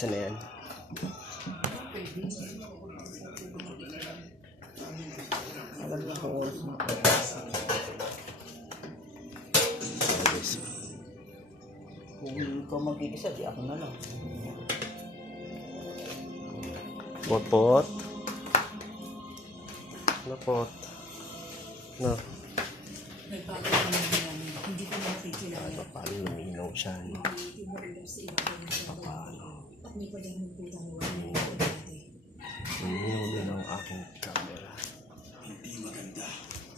isa na yan. Alam na kung oras mo. Kung ikaw mag-iisa, di ako na lang. Pot-pot. Pot. No. Nagbago naman namin. Hindi ko nakikilala. Paano luminaw siya? No? Hindi mo ulam sa iba ko ng sa Paano? at may pwedeng magpunta na wala na ito dati. Luminaw din ang aking camera. Hindi maganda.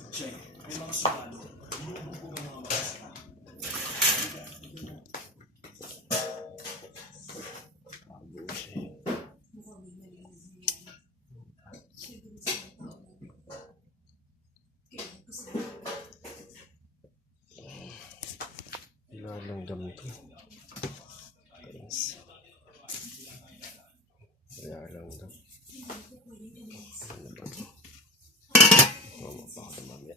Check. May mga sumalo. Lubog ko ng mga masasaka. Bago siya. Mukhang may malinis na yan. Siguro sa mga tao na. Kaya gusto ko. Ilalanggam to. Guys. Ilalanggam. Ano ba to? Mama pa ako na mamaya.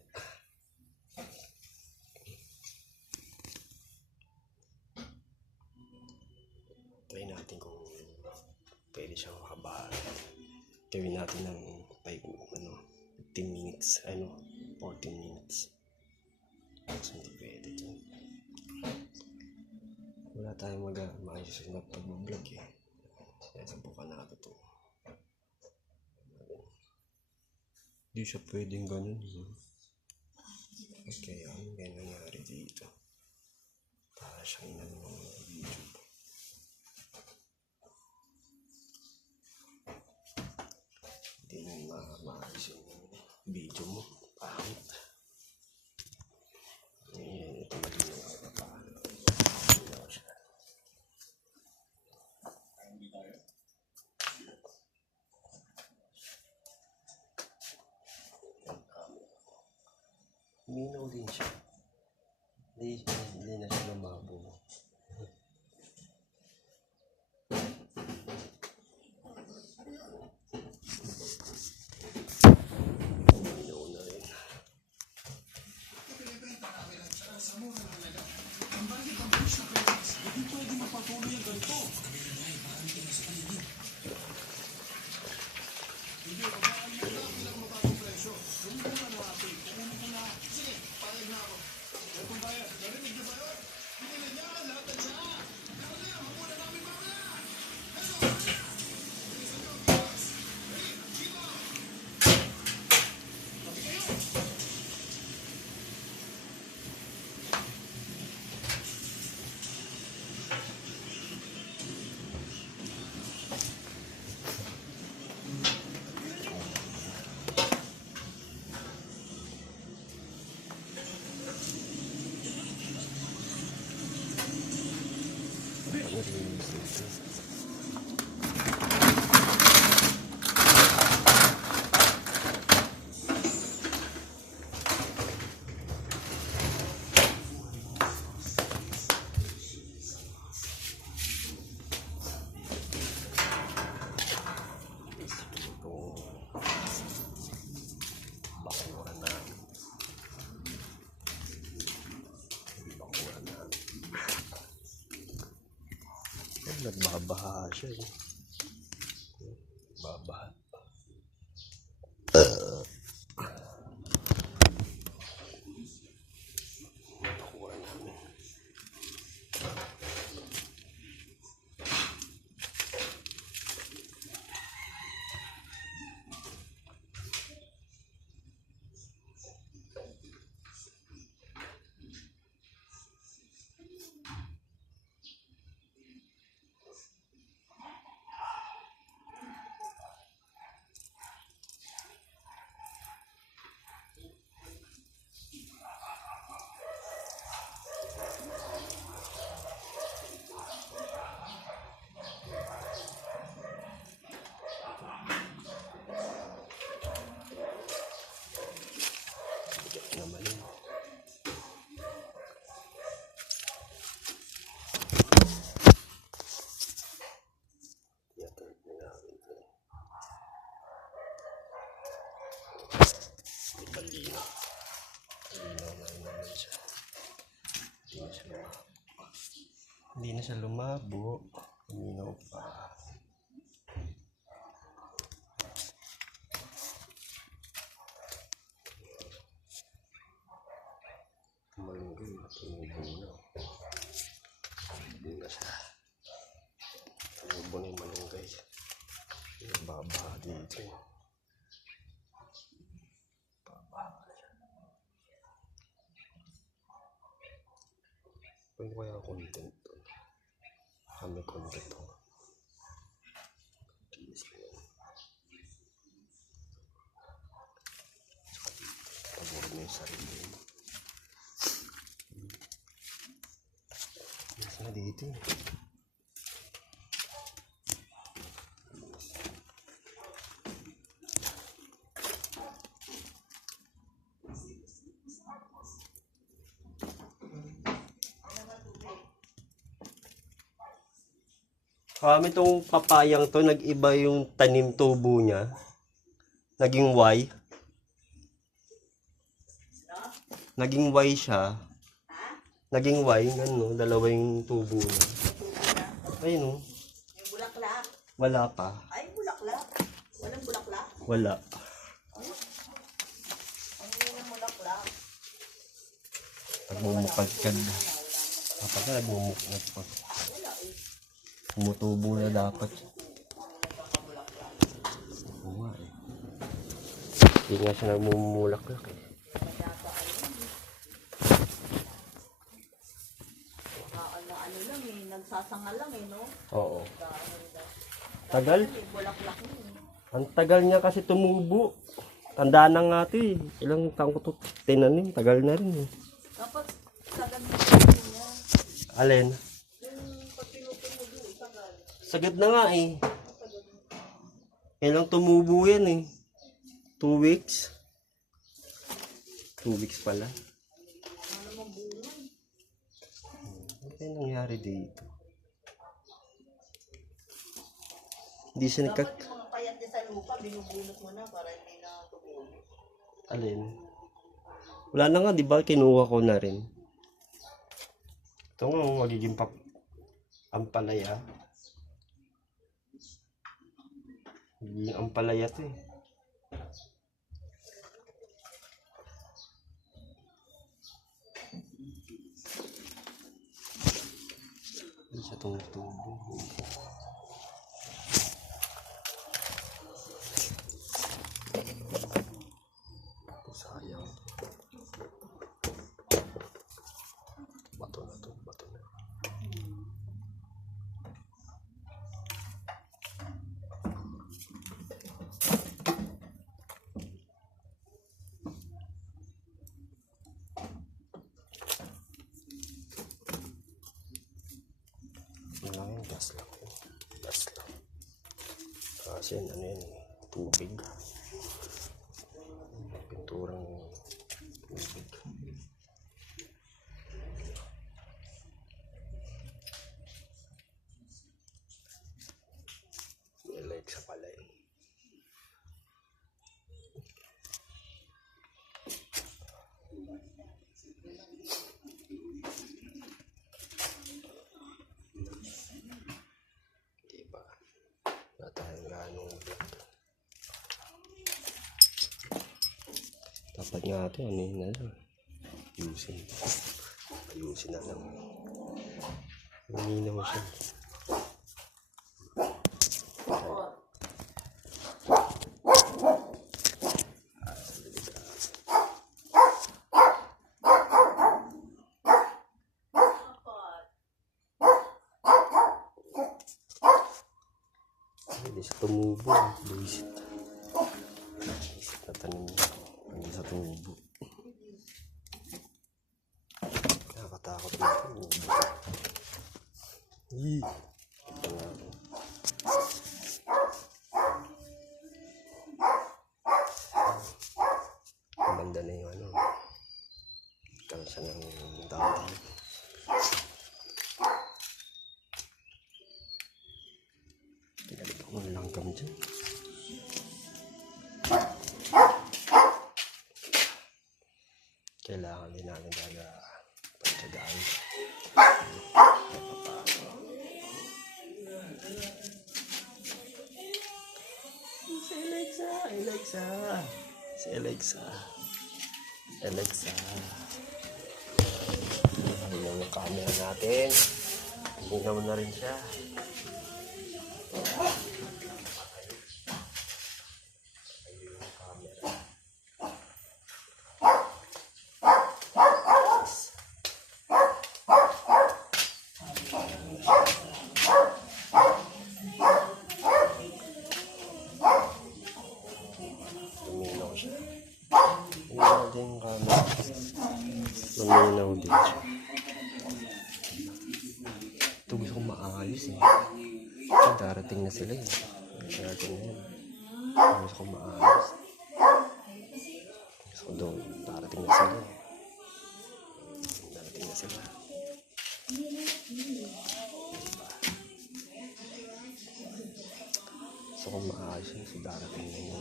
Try natin kung pwede siyang makabahan. Gawin natin ng 15 minutes. 14 minutes. Kasi hindi pwede to. Wala tayong maayos na pag-vlog eh. Kaya sabukan natin ito. Hindi siya pwedeng ganun. Okay, ano kaya nangyari dito? Para siyang inano ng YouTube. Hindi mo maayos yung video mo. Pangit. Ayan, ito malinaw sa paano. Malinaw siya. Minaw din siya. Hindi na siya lumabo. Minaw na rin. Hindi pwede mapatuloy ang ganito. Nagbabaha siya eh. Babaha. Nakuha namin. Naman yun. Yato na namin ito. Malinaw. Malinaw na naman siya. Hindi na siya lumabo. Malinaw pa. Malunggay na tumubo na. Hindi na siya. Tumubo na yung malunggay. Babaha dito. Babaha. Pwede kaya content to. Kami content to. Taguro mo yung sarili mo. Mas na dito eh. Kami tong papayang to, nag-iba yung tanim tubo niya. Naging Y. Naging Y siya. Naging Y, ano, dalawa yung tubo niya. Ayun o. Yung bulaklak. Wala pa. Ay, bulaklak. Walang bulaklak. Wala. Ang yung bulaklak. Nagmumukad ka na. Kapag ka nagmumukad pa. Tumutubo na dapat. Oo nga eh. Hindi nga siya nagmumulaklak eh. Ano lang eh, nagsasanga lang eh, no? Oo. Tagal. Bulaklak mo eh. Ang tagal niya kasi tumubo. Tanda na nga ito eh. Ilang taong ko ito tinanim. Tagal na rin eh. Dapat sagad mo niya. Alin? Yung pag pinutunubo, sagad. Sagad na nga eh. Ilang tumubo yan eh. 2 weeks. 2 weeks pala. Ano mong bungan? Ano kaya nangyari dito? Hindi siya Dapat yung mga payat niya sa lupa, binubunot mo na para hindi na tumubo. Alin? Wala na nga, di ba? Kinuha ko na rin. Ito nga, magiging ampalaya. Magiging ampalaya to eh. Hindi siya tumutubo. Sayang. Bato na to, bato na. Lang yun, gas lang yun. Gas lang. Kasi ano yun, tubig. Pinturang tubig. Like sa pala yun. Diba? Wala tayong ganong vlog. Dapat nga ito, ano yun na lang. Ayusin. Ayusin na lang. Uminaw siya. Hindi sa tumubo. Buisit. Buisit na tanim niya. Hindi sa tumubo. Nakakatakot dito. Ito nga. Banda na yung ano. Kalsa ng dati. Tinalik ko ng langgam dyan. Kailangan din natin talaga pagtsagaan. Si Alexa! Alexa! Si Alexa! Alexa! Malinaw yung camera natin. Malinaw na rin siya. Luminaw siya. Luminaw din yung camera. Luminaw din siya. Ito gusto kong maayos eh. Ito, darating na sila eh. Darating na yan. Ito gusto kong maayos. Gusto ko doon. Darating na sila eh. Darating na sila. Gusto kong maayos yun. So darating na yun.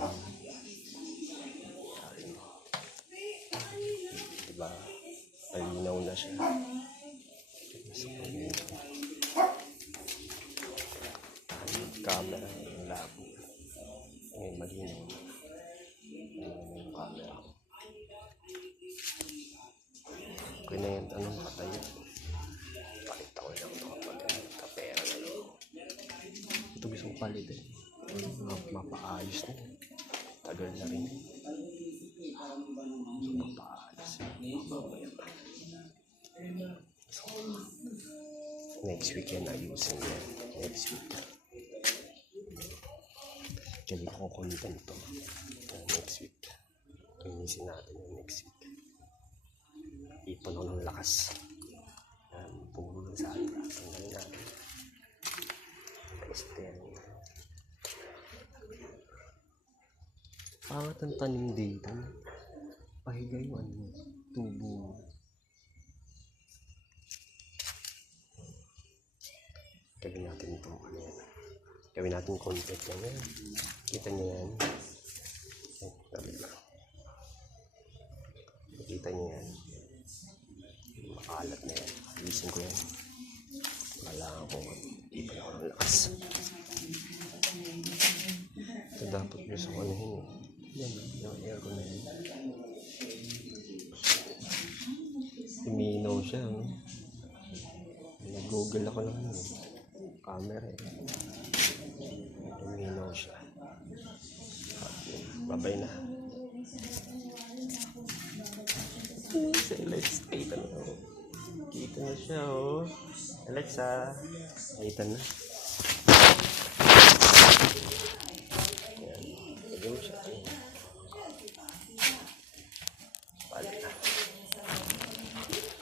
Diba? Malinaw na siya. Gusto ko yun. Camera, yung labo. Ngayon malinaw. Malinaw yung camera ko. Okay na yan. Anong katayo? Palit ako lang ito kapag kapera na yun. Ito gusto kong palit eh. Mapaayos na yun. Tagal na rin yun. Gusto mapaayos. Mamaya pa. Next week yan ayusin yan. Next week. Kaya ko content to. Next week. Inisin natin yung next week. Ipon ako ng lakas. Pumulong sa akin. Tanggalin natin. Christian. Pangat ang tanim dito. Pahiga yung ano. Tubo. Gawin natin itong ano yan. Gawin natin content lang yan. Kita niyo yan. Kita niyo yan. Makalat na yan. Alisin ko yan. Wala ako. Ipon ako ng lakas. Ito dapat gusto ko ano yun. Yan. Yung aircon na yan. Iminaw siya. Nag-google ako lang yun. Camera eh. Luminaw siya. Babay na. Si Alex, kita na. Kita na siya oh. Alexa, kita na.